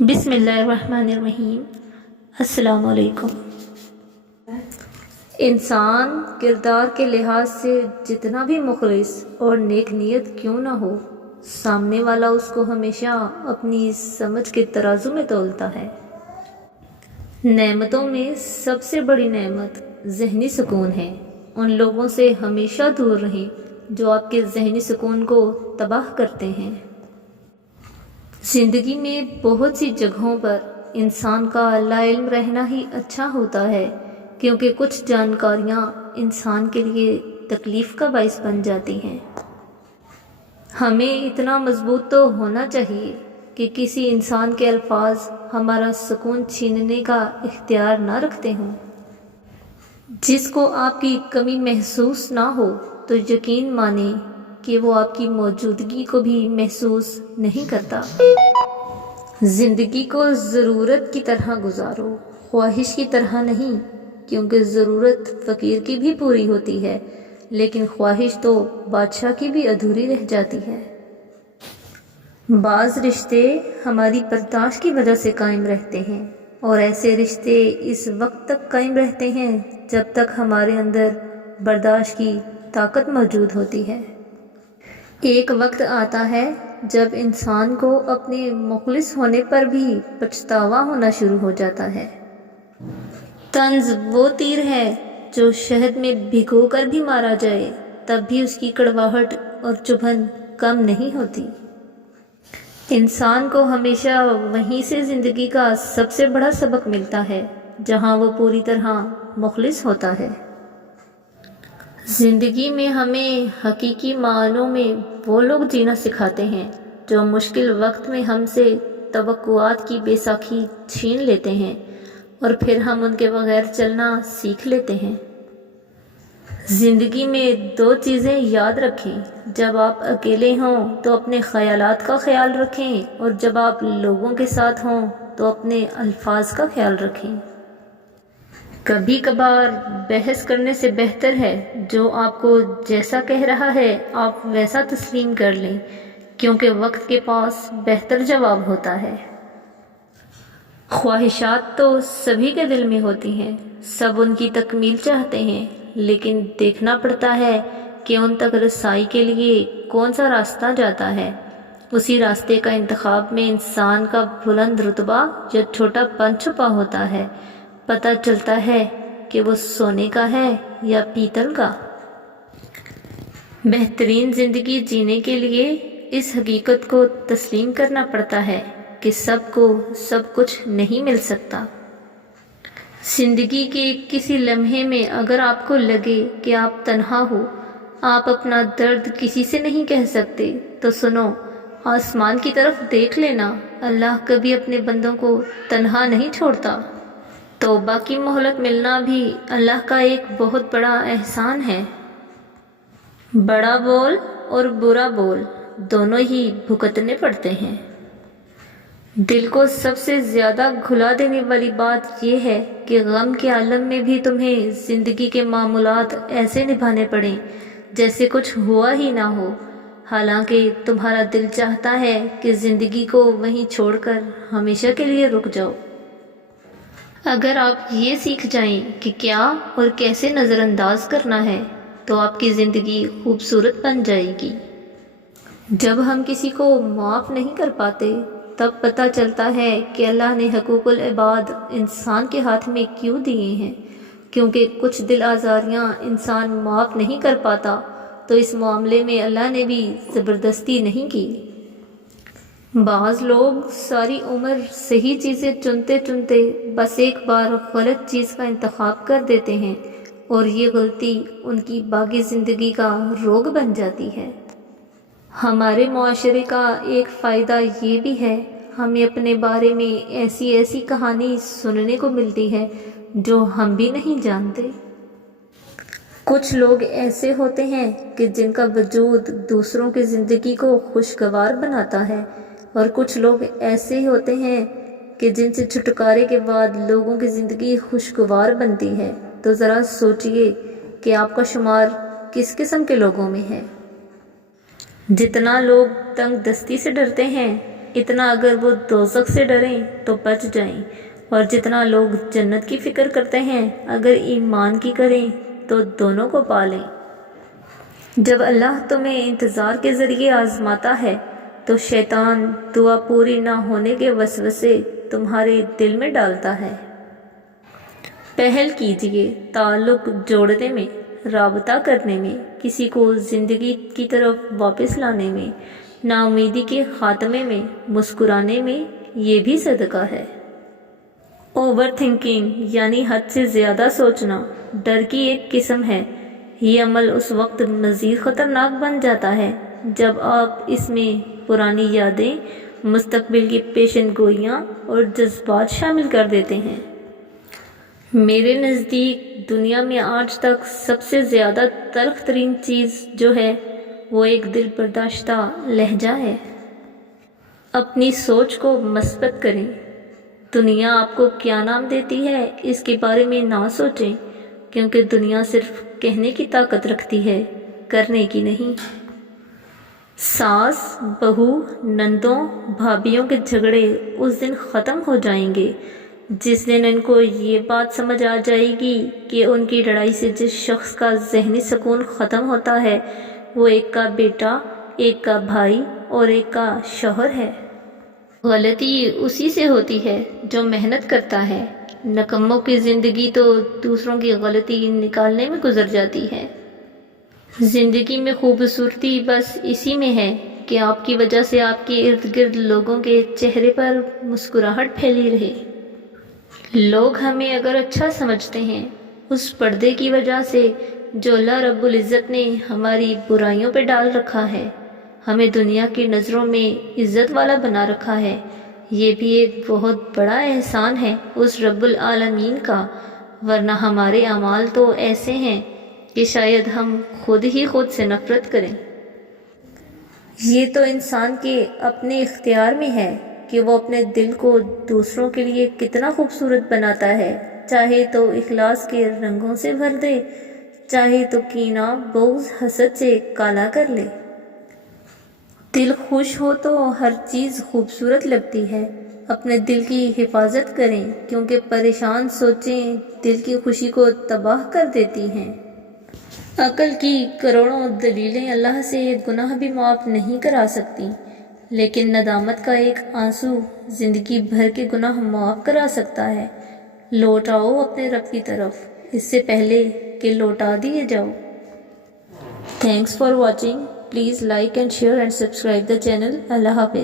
بسم اللہ الرحمن الرحیم۔ السلام علیکم۔ انسان کردار کے لحاظ سے جتنا بھی مخلص اور نیک نیت کیوں نہ ہو، سامنے والا اس کو ہمیشہ اپنی سمجھ کے ترازو میں تولتا ہے۔ نعمتوں میں سب سے بڑی نعمت ذہنی سکون ہے۔ ان لوگوں سے ہمیشہ دور رہیں جو آپ کے ذہنی سکون کو تباہ کرتے ہیں۔ زندگی میں بہت سی جگہوں پر انسان کا لا علم رہنا ہی اچھا ہوتا ہے، کیونکہ کچھ جانکاریاں انسان کے لیے تکلیف کا باعث بن جاتی ہیں۔ ہمیں اتنا مضبوط تو ہونا چاہیے کہ کسی انسان کے الفاظ ہمارا سکون چھیننے کا اختیار نہ رکھتے ہوں۔ جس کو آپ کی کمی محسوس نہ ہو تو یقین مانیں کہ وہ آپ کی موجودگی کو بھی محسوس نہیں کرتا۔ زندگی کو ضرورت کی طرح گزارو، خواہش کی طرح نہیں، کیونکہ ضرورت فقیر کی بھی پوری ہوتی ہے، لیکن خواہش تو بادشاہ کی بھی ادھوری رہ جاتی ہے۔ بعض رشتے ہماری برداشت کی وجہ سے قائم رہتے ہیں، اور ایسے رشتے اس وقت تک قائم رہتے ہیں جب تک ہمارے اندر برداشت کی طاقت موجود ہوتی ہے۔ ایک وقت آتا ہے جب انسان کو اپنے مخلص ہونے پر بھی پچھتاوا ہونا شروع ہو جاتا ہے۔ طنز وہ تیر ہے جو شہد میں بھگو کر بھی مارا جائے تب بھی اس کی کڑواہٹ اور چبھن کم نہیں ہوتی۔ انسان کو ہمیشہ وہیں سے زندگی کا سب سے بڑا سبق ملتا ہے جہاں وہ پوری طرح مخلص ہوتا ہے۔ زندگی میں ہمیں حقیقی معنوں میں وہ لوگ جینا سکھاتے ہیں جو مشکل وقت میں ہم سے توقعات کی بے ساکھی چھین لیتے ہیں، اور پھر ہم ان کے بغیر چلنا سیکھ لیتے ہیں۔ زندگی میں دو چیزیں یاد رکھیں: جب آپ اکیلے ہوں تو اپنے خیالات کا خیال رکھیں، اور جب آپ لوگوں کے ساتھ ہوں تو اپنے الفاظ کا خیال رکھیں۔ کبھی کبھار بحث کرنے سے بہتر ہے جو آپ کو جیسا کہہ رہا ہے آپ ویسا تسلیم کر لیں، کیونکہ وقت کے پاس بہتر جواب ہوتا ہے۔ خواہشات تو سبھی کے دل میں ہوتی ہیں، سب ان کی تکمیل چاہتے ہیں، لیکن دیکھنا پڑتا ہے کہ ان تک رسائی کے لیے کون سا راستہ جاتا ہے۔ اسی راستے کا انتخاب میں انسان کا بلند رتبہ یا چھوٹا پن چھپا ہوتا ہے۔ پتہ چلتا ہے کہ وہ سونے کا ہے یا پیتل کا۔ بہترین زندگی جینے کے لیے اس حقیقت کو تسلیم کرنا پڑتا ہے کہ سب کو سب کچھ نہیں مل سکتا۔ زندگی کے کسی لمحے میں اگر آپ کو لگے کہ آپ تنہا ہو، آپ اپنا درد کسی سے نہیں کہہ سکتے، تو سنو، آسمان کی طرف دیکھ لینا، اللہ کبھی اپنے بندوں کو تنہا نہیں چھوڑتا۔ توبہ کی مہلت ملنا بھی اللہ کا ایک بہت بڑا احسان ہے۔ بڑا بول اور برا بول دونوں ہی بھگتنے پڑتے ہیں۔ دل کو سب سے زیادہ گھلا دینے والی بات یہ ہے کہ غم کے عالم میں بھی تمہیں زندگی کے معمولات ایسے نبھانے پڑیں جیسے کچھ ہوا ہی نہ ہو، حالانکہ تمہارا دل چاہتا ہے کہ زندگی کو وہیں چھوڑ کر ہمیشہ کے لیے رک جاؤ۔ اگر آپ یہ سیکھ جائیں کہ کیا اور کیسے نظر انداز کرنا ہے تو آپ کی زندگی خوبصورت بن جائے گی۔ جب ہم کسی کو معاف نہیں کر پاتے تب پتہ چلتا ہے کہ اللہ نے حقوق العباد انسان کے ہاتھ میں کیوں دیے ہیں، کیونکہ کچھ دل آزاریاں انسان معاف نہیں کر پاتا تو اس معاملے میں اللہ نے بھی زبردستی نہیں کی۔ بعض لوگ ساری عمر صحیح چیزیں چنتے چنتے بس ایک بار غلط چیز کا انتخاب کر دیتے ہیں، اور یہ غلطی ان کی باقی زندگی کا روگ بن جاتی ہے۔ ہمارے معاشرے کا ایک فائدہ یہ بھی ہے، ہمیں اپنے بارے میں ایسی ایسی کہانی سننے کو ملتی ہے جو ہم بھی نہیں جانتے۔ کچھ لوگ ایسے ہوتے ہیں کہ جن کا وجود دوسروں کی زندگی کو خوشگوار بناتا ہے، اور کچھ لوگ ایسے ہوتے ہیں کہ جن سے چھٹکارے کے بعد لوگوں کی زندگی خوشگوار بنتی ہے۔ تو ذرا سوچئے کہ آپ کا شمار کس قسم کے لوگوں میں ہے۔ جتنا لوگ تنگ دستی سے ڈرتے ہیں، اتنا اگر وہ دوزخ سے ڈریں تو بچ جائیں، اور جتنا لوگ جنت کی فکر کرتے ہیں اگر ایمان کی کریں تو دونوں کو پالیں۔ جب اللہ تمہیں انتظار کے ذریعے آزماتا ہے تو شیطان دعا پوری نہ ہونے کے وسوسے تمہارے دل میں ڈالتا ہے۔ پہل کیجیے تعلق جوڑنے میں، رابطہ کرنے میں، کسی کو زندگی کی طرف واپس لانے میں، نا امیدی کے خاتمے میں، مسکرانے میں، یہ بھی صدقہ ہے۔ اوور تھنکنگ یعنی حد سے زیادہ سوچنا ڈر کی ایک قسم ہے۔ یہ عمل اس وقت مزید خطرناک بن جاتا ہے جب آپ اس میں پرانی یادیں، مستقبل کی پیشن گوئیاں اور جذبات شامل کر دیتے ہیں۔ میرے نزدیک دنیا میں آج تک سب سے زیادہ تلخ ترین چیز جو ہے وہ ایک دل برداشتہ لہجہ ہے۔ اپنی سوچ کو مثبت کریں۔ دنیا آپ کو کیا نام دیتی ہے اس کے بارے میں نہ سوچیں، کیونکہ دنیا صرف کہنے کی طاقت رکھتی ہے، کرنے کی نہیں۔ ساس، بہو، نندوں، بھابھیوں کے جھگڑے اس دن ختم ہو جائیں گے جس دن ان کو یہ بات سمجھ آ جائے گی کہ ان کی لڑائی سے جس شخص کا ذہنی سکون ختم ہوتا ہے وہ ایک کا بیٹا، ایک کا بھائی اور ایک کا شوہر ہے۔ غلطی اسی سے ہوتی ہے جو محنت کرتا ہے۔ نکموں کی زندگی تو دوسروں کی غلطی نکالنے میں گزر جاتی ہے۔ زندگی میں خوبصورتی بس اسی میں ہے کہ آپ کی وجہ سے آپ کے ارد گرد لوگوں کے چہرے پر مسکراہٹ پھیلی رہے۔ لوگ ہمیں اگر اچھا سمجھتے ہیں اس پردے کی وجہ سے جو اللہ رب العزت نے ہماری برائیوں پہ ڈال رکھا ہے، ہمیں دنیا کی نظروں میں عزت والا بنا رکھا ہے۔ یہ بھی ایک بہت بڑا احسان ہے اس رب العالمین کا، ورنہ ہمارے اعمال تو ایسے ہیں کہ شاید ہم خود ہی خود سے نفرت کریں۔ یہ تو انسان کے اپنے اختیار میں ہے کہ وہ اپنے دل کو دوسروں کے لیے کتنا خوبصورت بناتا ہے، چاہے تو اخلاص کے رنگوں سے بھر دے، چاہے تو کینہ، بغض، حسد سے کالا کر لے۔ دل خوش ہو تو ہر چیز خوبصورت لگتی ہے۔ اپنے دل کی حفاظت کریں کیونکہ پریشان سوچیں دل کی خوشی کو تباہ کر دیتی ہیں۔ عقل کی کروڑوں دلیلیں اللہ سے ایک گناہ بھی معاف نہیں کرا سکتی، لیکن ندامت کا ایک آنسو زندگی بھر کے گناہ معاف کرا سکتا ہے۔ لوٹ آؤ اپنے رب کی طرف اس سے پہلے کہ لوٹا دیے جاؤ۔ Thanks for watching. Please like and share and subscribe the channel. اللہ حافظ۔